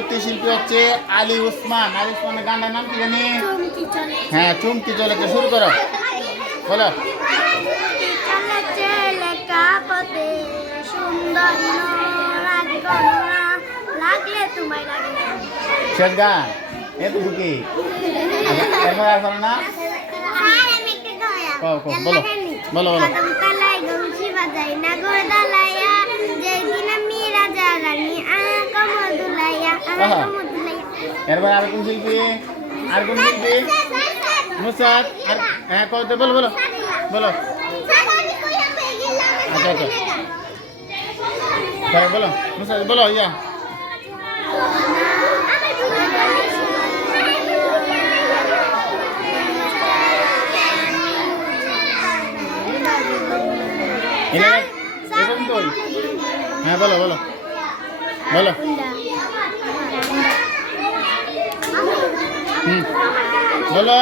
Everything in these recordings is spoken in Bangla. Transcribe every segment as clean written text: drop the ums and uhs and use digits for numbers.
পরবর্তী শিল্পী হচ্ছে আলী উসমান। আলী উসমানের গানটার নাম কি জানি? হ্যাঁ, চুমকি চলেছে। শুরু করো, বলো। শেষ গান এতটুকি? এরপর আর করো না? বলো বলো বলো। এরপর আর কোন শিল্পী? আর কোন শিল্পী? নুসরাত। আর হ্যাঁ কত? বলো বলো বলো। আচ্ছা আচ্ছা, বলো নুসরাত, বলো। ইয়া এরকম তো। হ্যাঁ বলো বলো বলো। বলো।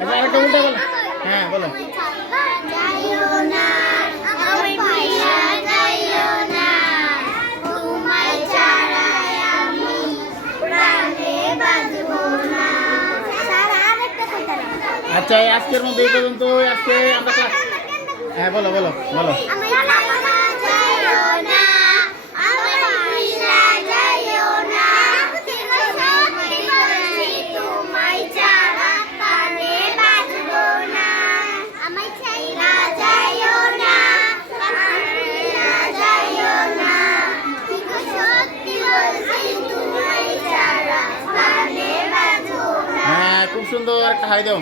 আচ্ছা আরেকটা উল্টা বলো। হ্যাঁ বলো। আচ্ছা আজকের মধ্যে এই পর্যন্ত। আজকে আমরা ক্লাস। হ্যাঁ বলো বলো বলো। হ্যাঁ খুব সুন্দর, একটা হাই দাও।